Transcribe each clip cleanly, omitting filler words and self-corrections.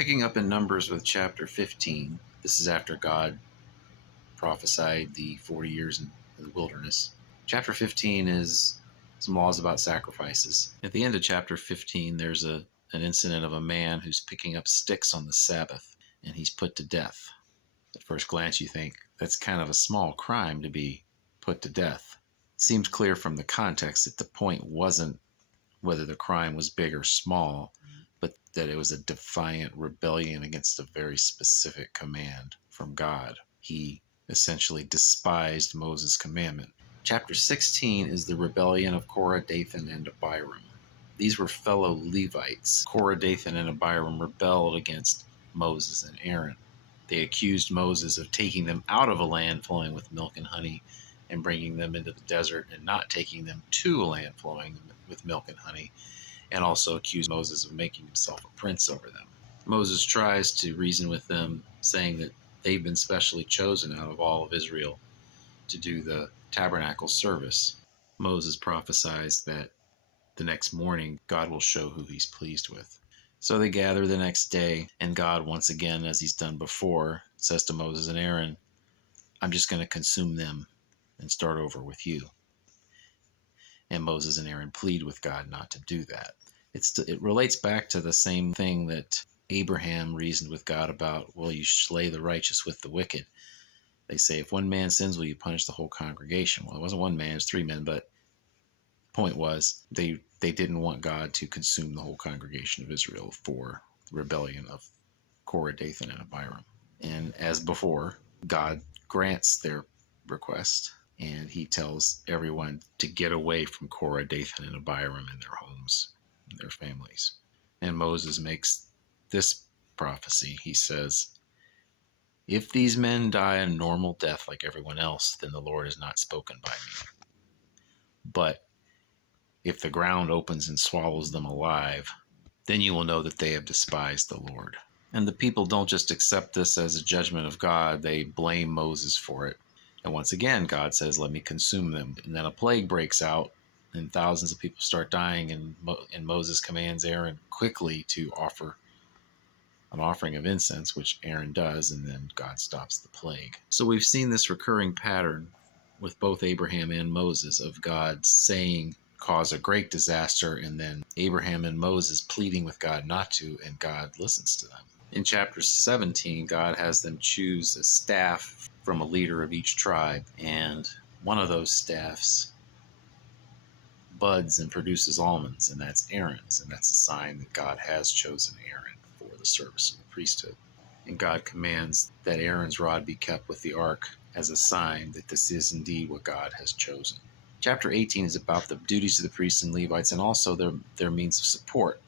Picking up in Numbers with chapter 15, this is after God prophesied the 40 years in the wilderness. Chapter 15 is some laws about sacrifices. At the end of chapter 15, there's an incident of a man who's picking up sticks on the Sabbath, and he's put to death. At first glance, you think that's kind of a small crime to be put to death. It seems clear from the context that the point wasn't whether the crime was big or small, but that it was a defiant rebellion against a very specific command from God. He essentially despised Moses' commandment. Chapter 16 is the rebellion of Korah, Dathan, and Abiram. These were fellow Levites. Korah, Dathan, and Abiram rebelled against Moses and Aaron. They accused Moses of taking them out of a land flowing with milk and honey and bringing them into the desert and not taking them to a land flowing with milk and honey, and also accused Moses of making himself a prince over them. Moses tries to reason with them, saying that they've been specially chosen out of all of Israel to do the tabernacle service. Moses prophesies that the next morning God will show who he's pleased with. So they gather the next day, and God, once again, as he's done before, says to Moses and Aaron, I'm just going to consume them and start over with you. And Moses and Aaron plead with God not to do that. It relates back to the same thing that Abraham reasoned with God about, will you slay the righteous with the wicked? They say, if one man sins, will you punish the whole congregation? Well, it wasn't one man, it was 3 men, but the point was they didn't want God to consume the whole congregation of Israel for the rebellion of Korah, Dathan, and Abiram. And as before, God grants their request, and he tells everyone to get away from Korah, Dathan, and Abiram and their homes and their families. And Moses makes this prophecy. He says, if these men die a normal death like everyone else, then the Lord has not spoken by me. But if the ground opens and swallows them alive, then you will know that they have despised the Lord. And the people don't just accept this as a judgment of God, they blame Moses for it. And once again, God says, let me consume them. And then a plague breaks out, and thousands of people start dying, and Moses commands Aaron quickly to offer an offering of incense, which Aaron does, and then God stops the plague. So we've seen this recurring pattern with both Abraham and Moses of God saying, cause a great disaster, and then Abraham and Moses pleading with God not to, and God listens to them. In chapter 17, God has them choose a staff from a leader of each tribe, and one of those staffs buds and produces almonds, and that's Aaron's, and that's a sign that God has chosen Aaron for the service of the priesthood. And God commands that Aaron's rod be kept with the ark as a sign that this is indeed what God has chosen. Chapter 18 is about the duties of the priests and Levites, and also their means of support.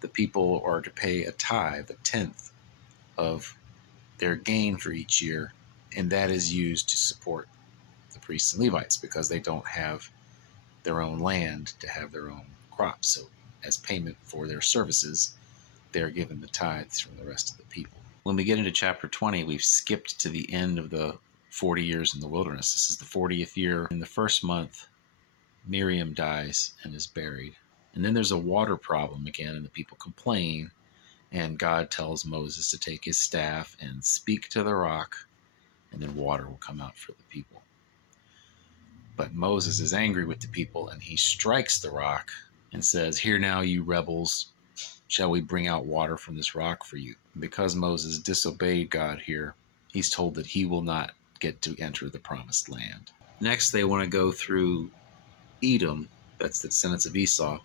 The people are to pay a tithe, a tenth of their gain for each year, and that is used to support the priests and Levites because they don't have their own land to have their own crops. So as payment for their services, they're given the tithes from the rest of the people. When we get into chapter 20, we've skipped to the end of the 40 years in the wilderness. This is the 40th year. In the first month, Miriam dies and is buried. And then there's a water problem again, and the people complain, and God tells Moses to take his staff and speak to the rock, and then water will come out for the people. But Moses is angry with the people, and he strikes the rock and says, here now, you rebels, shall we bring out water from this rock for you? And because Moses disobeyed God here, he's told that he will not get to enter the promised land. Next, they want to go through Edom, that's the descendants of Esau.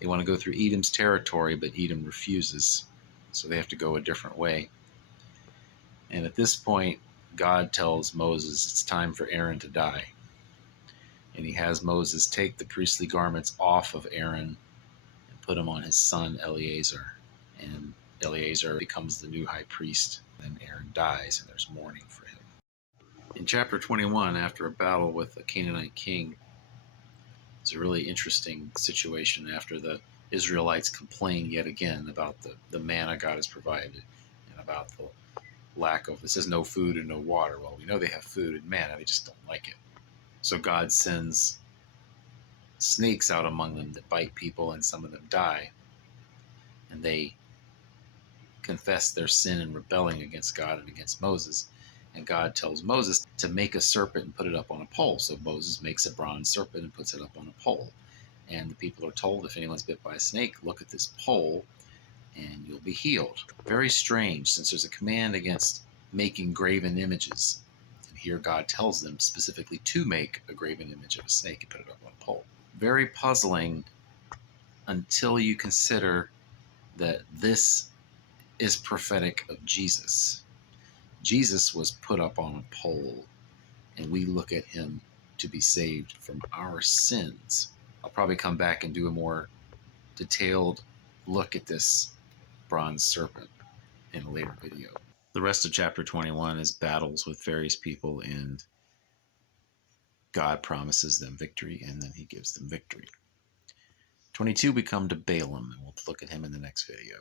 They want to go through Edom's territory, but Edom refuses, so they have to go a different way. And at this point, God tells Moses it's time for Aaron to die. And he has Moses take the priestly garments off of Aaron and put them on his son Eleazar. And Eleazar becomes the new high priest. And Aaron dies, and there's mourning for him. In chapter 21, after a battle with a Canaanite king, it's a really interesting situation after the Israelites complain yet again about the manna God has provided and about the lack of, it says no food and no water. Well, we know they have food and manna, they just don't like it. So God sends snakes out among them that bite people, and some of them die. And they confess their sin in rebelling against God and against Moses. And God tells Moses to make a serpent and put it up on a pole. So Moses makes a bronze serpent and puts it up on a pole. And the people are told, if anyone's bit by a snake, look at this pole and you'll be healed. Very strange, since there's a command against making graven images. And here God tells them specifically to make a graven image of a snake and put it up on a pole. Very puzzling until you consider that this is prophetic of Jesus. Jesus was put up on a pole, and we look at him to be saved from our sins. I'll probably come back and do a more detailed look at this bronze serpent in a later video. The rest of chapter 21 is battles with various people, and God promises them victory, and then he gives them victory. 22, we come to Balaam, and we'll look at him in the next video.